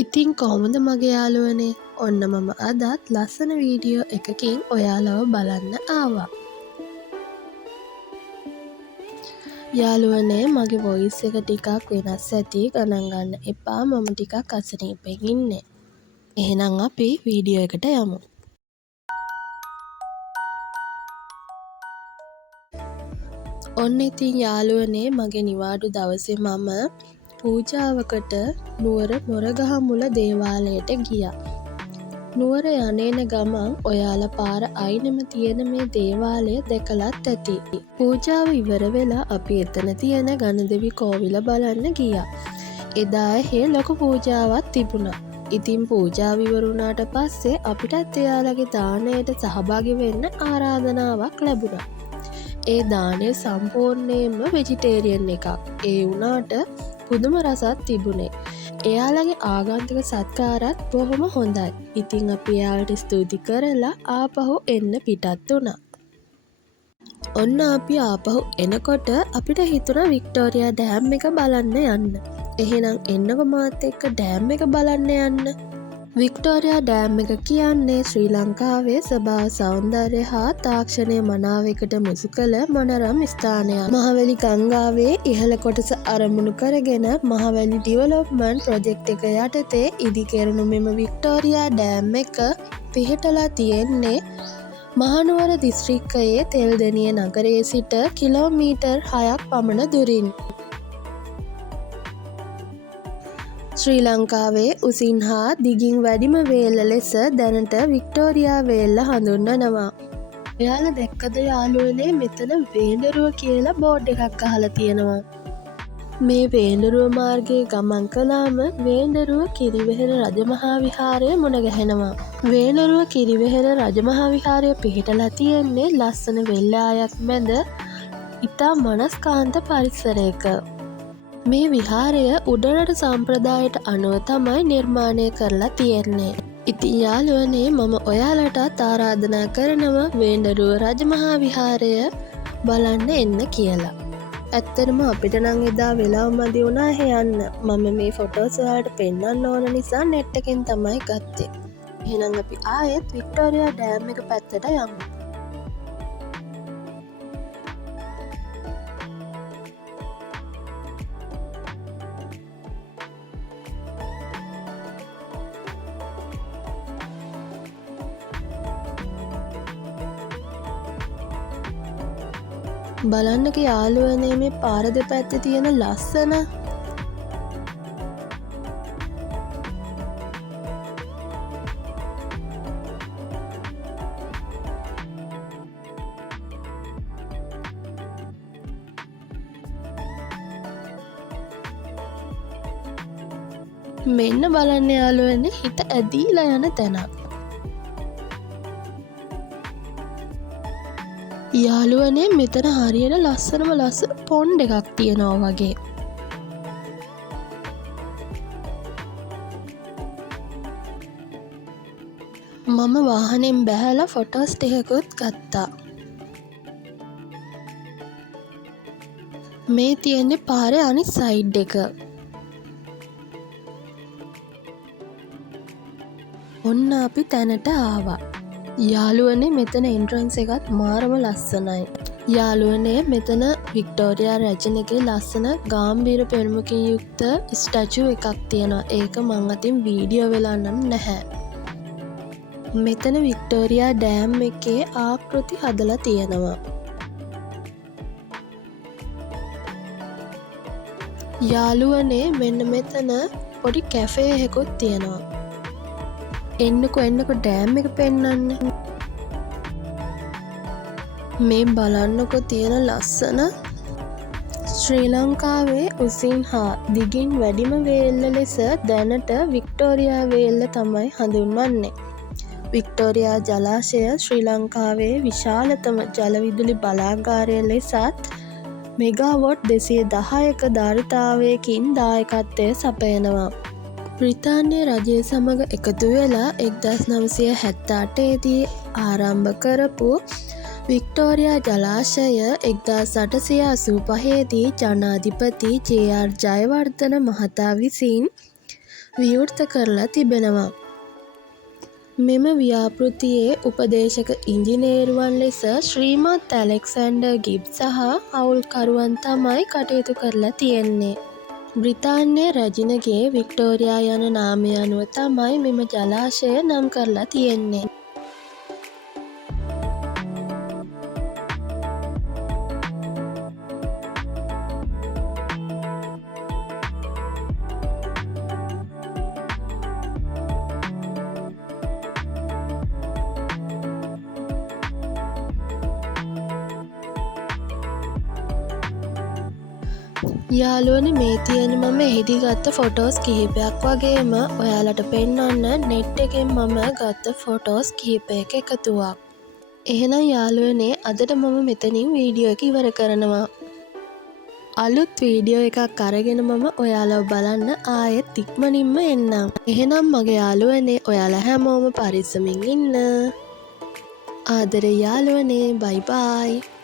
ඉතින් කොහොමද මගේ යාළුවනේ? ඔන්න මම අදත් ලස්සන වීඩියෝ එකකින් ඔයාලව බලන්න ආවා. යාළුවනේ මගේ වොයිස් එක ටිකක් වෙනස් ඇති ගණන් ගන්න එපා මම ටිකක් අසනීපෙන් ඉන්නේ. එහෙනම් අපි වීඩියෝ එකට යමු. ඔන්න ඉතින් යාළුවනේ මගේ නිවාඩු දවසේ මම පූජාවකට නුවර මොරගහමුල දේවාලයට ගියා. නුවර යන්නේන ගමන් ඔයාලා පාර අයිනෙම තියෙන මේ දේවාලය දැකලත් ඇති. පූජාව ඉවර වෙලා අපි එතන තියෙන ගණදෙවි කෝවිල බලන්න ගියා. එදා එහෙ ලොකු පූජාවක් තිබුණා. ඉතින් පූජාව ඉවර වුණාට පස්සේ අපිටත් එයාලගේ දානයට සහභාගී වෙන්න ආරාධනාවක් ලැබුණා. ඒ දානය සම්පූර්ණයෙන්ම වෙජිටේරියන් එකක්. ඒ වුණාට පුදුම රසක් තිබුණේ. එයාලගේ ආගන්තුක සත්කාරත් බොහොම හොඳයි. ඉතින් අපි එයාලට ස්තුති කරලා ආපහු එන්න පිටත් වුණා. ඔන්න අපි ආපහු එනකොට අපිට හිතුණා වික්ටෝරියා ඩෑම් එක බලන්න යන්න. එහෙනම් එන්නකො මාත් එක්ක ඩෑම් එක බලන්න යන්න. වික්ටෝරියා ඩෑම් එක කියන්නේ ශ්‍රී ලංකාවේ ස්වභාව සෞන්දර්යය හා තාක්ෂණය මනාව එකට මුසු කළ මොනරම් ස්ථානයක්. මහවැලි ගංගාවේ ඉහළ කොටස අරමුණු කරගෙන මහවැලි ඩිවලොප්මන්ට් ප්‍රොජෙක්ට් එක යටතේ ඉදිකෙරුණු මෙම වික්ටෝරියා ඩෑම් එක පිහිටලා තියෙන්නේ මහනුවර දිස්ත්‍රික්කයේ තෙල්දෙණිය නගරයේ සිට කිලෝමීටර් 6ක් පමණ දුරින්. ශ්‍රී ලංකාවේ උසින් හා දිගින් වැඩිම වේල්ල ලෙස දැනට වික්ටෝරියා වේල්ල හඳුන්වනවා. ඔයාලා දැක්කද යාළුවනේ මෙතන වේඳරුව කියලා බෝඩ් එකක් අහලා තියෙනවා. මේ වේඳරුව මාර්ගයේ ගමන් කළාම වේඳරුව කිරිවෙහෙර රජමහා විහාරය මුණ ගැහෙනවා. වේඳරුව කිරිවෙහෙර රජමහා විහාරය පිහිටලා තියෙන්නේ ලස්සන වෙල්ලායක් මැද ඉතා මනස්කාන්ත පරිසරයක. මේ විහාරය උඩරට සම්ප්‍රදායට අනුව තමයි නිර්මාණය කරලා තියෙන්නේ. ඉතින් යාළුවනේ මම ඔයාලටත් ආරාධනා කරනවා වේඳරුව රජමහා විහාරය බලන්න එන්න කියලා. ඇත්තටම අපිට නම් එදා වෙලාව මදි වුණා යන්න. මම මේ ෆොටෝස් වලට පෙන්වන්න ඕන නිසා net එකෙන් තමයි ගත්තේ. එහෙනම් අපි ආයෙත් වික්ටෝරියා ඩෑම් එක පැත්තට යමු. බලන්නක යාළුවනේ මේ පාර දෙපැත්තේ තියෙන ලස්සන. මෙන්න බලන්න යාළුවනේ හිත ඇදීලා යන තැනක්. යාළුවනේ මෙතන හරියට ලස්සනම ලස්සන පොන්ඩ් එකක් තියෙනවා වගේ. මම වාහනෙන් බැහැලා ෆොටෝස් ටිකකුත් ගත්තා. මේ තියෙන්නේ පාරේ අනිත් සයිඩ් එක. ඔන්න අපි තැනට ආවා. යාළුවනේ මෙතන එන්ට්‍රන්ස් එකත් මාරම ලස්සනයි. යාළුවනේ මෙතන වික්ටෝරියා රැජනගේ ලස්සන ගාම්භීර පෙනුමකින් යුක්ත ස්ටැචු එකක් තියෙනවා. ඒක මං අතින් වීඩියෝ වෙලා නම් නැහැ. මෙතන වික්ටෝරියා ඩෑම් එකේ ආකෘති හදලා තියෙනවා. යාළුවනේ මෙන්න මෙතන පොඩි කැෆේ එකකුත් තියෙනවා. එන්නකො ඩෑම් එක පෙන්වන්න. මේ බලන්නකො තියෙන ලස්සන ශ්‍රී ලංකාවේ උසින් හා දිගින් වැඩිම වේල්ල ලෙස දැනට වික්ටෝරියා වේල්ල තමයි හඳුන්වන්නේ. වික්ටෝරියා ජලාශය ශ්‍රී ලංකාවේ විශාලතම ජලවිදුලි බලාගාරය ලෙසත් මෙගාවොට් 210ක ධාරිතාවයකින් දායකත්වය සපයනවා. බ්‍රිතාන්‍ය රජය සමඟ එකතු වෙලා 1978 දී ආරම්භ කරපු වික්ටෝරියා ජලාශය 1885 දී ජනාධිපති ජේ.ආර්. ජයවර්ධන මහතා විසින් විවෘත කරලා තිබෙනවා. මෙම ව්‍යාපෘතියේ උපදේශක ඉංජිනේරුවන් ලෙස ශ්‍රීමත් ඇලෙක්සැන්ඩර් ගිබ්ස් සහ හවුල්කරුවන් තමයි කටයුතු කරලා තියෙන්නේ. බ්‍රිතාන්‍ය රැජිනගේ වික්ටෝරියා යන නාමය අනුව තමයි මෙම ජලාශය නම් කරලා තියෙන්නේ. යාළුවනේ මේ තියෙන මම එහිදී ගත්ත ෆොටෝස් කිහිපයක් වගේම ඔයාලට පෙන්වන්න නෙට් එකෙන් මම ගත්ත ෆොටෝස් කිහිපයක එකතුවක්. එහෙනම් යාළුවනේ අදට මම මෙතනින් වීඩියෝ එක ඉවර කරනවා. අලුත් වීඩියෝ එකක් අරගෙන මම ඔයාලව බලන්න ආයෙත් ඉක්මනින්ම එන්නම්. එහෙනම් මගේ යාළුවනේ ඔයාලා හැමෝම පරිස්සමින් ඉන්න. ආදරේ යාළුවනේ බයි බයි.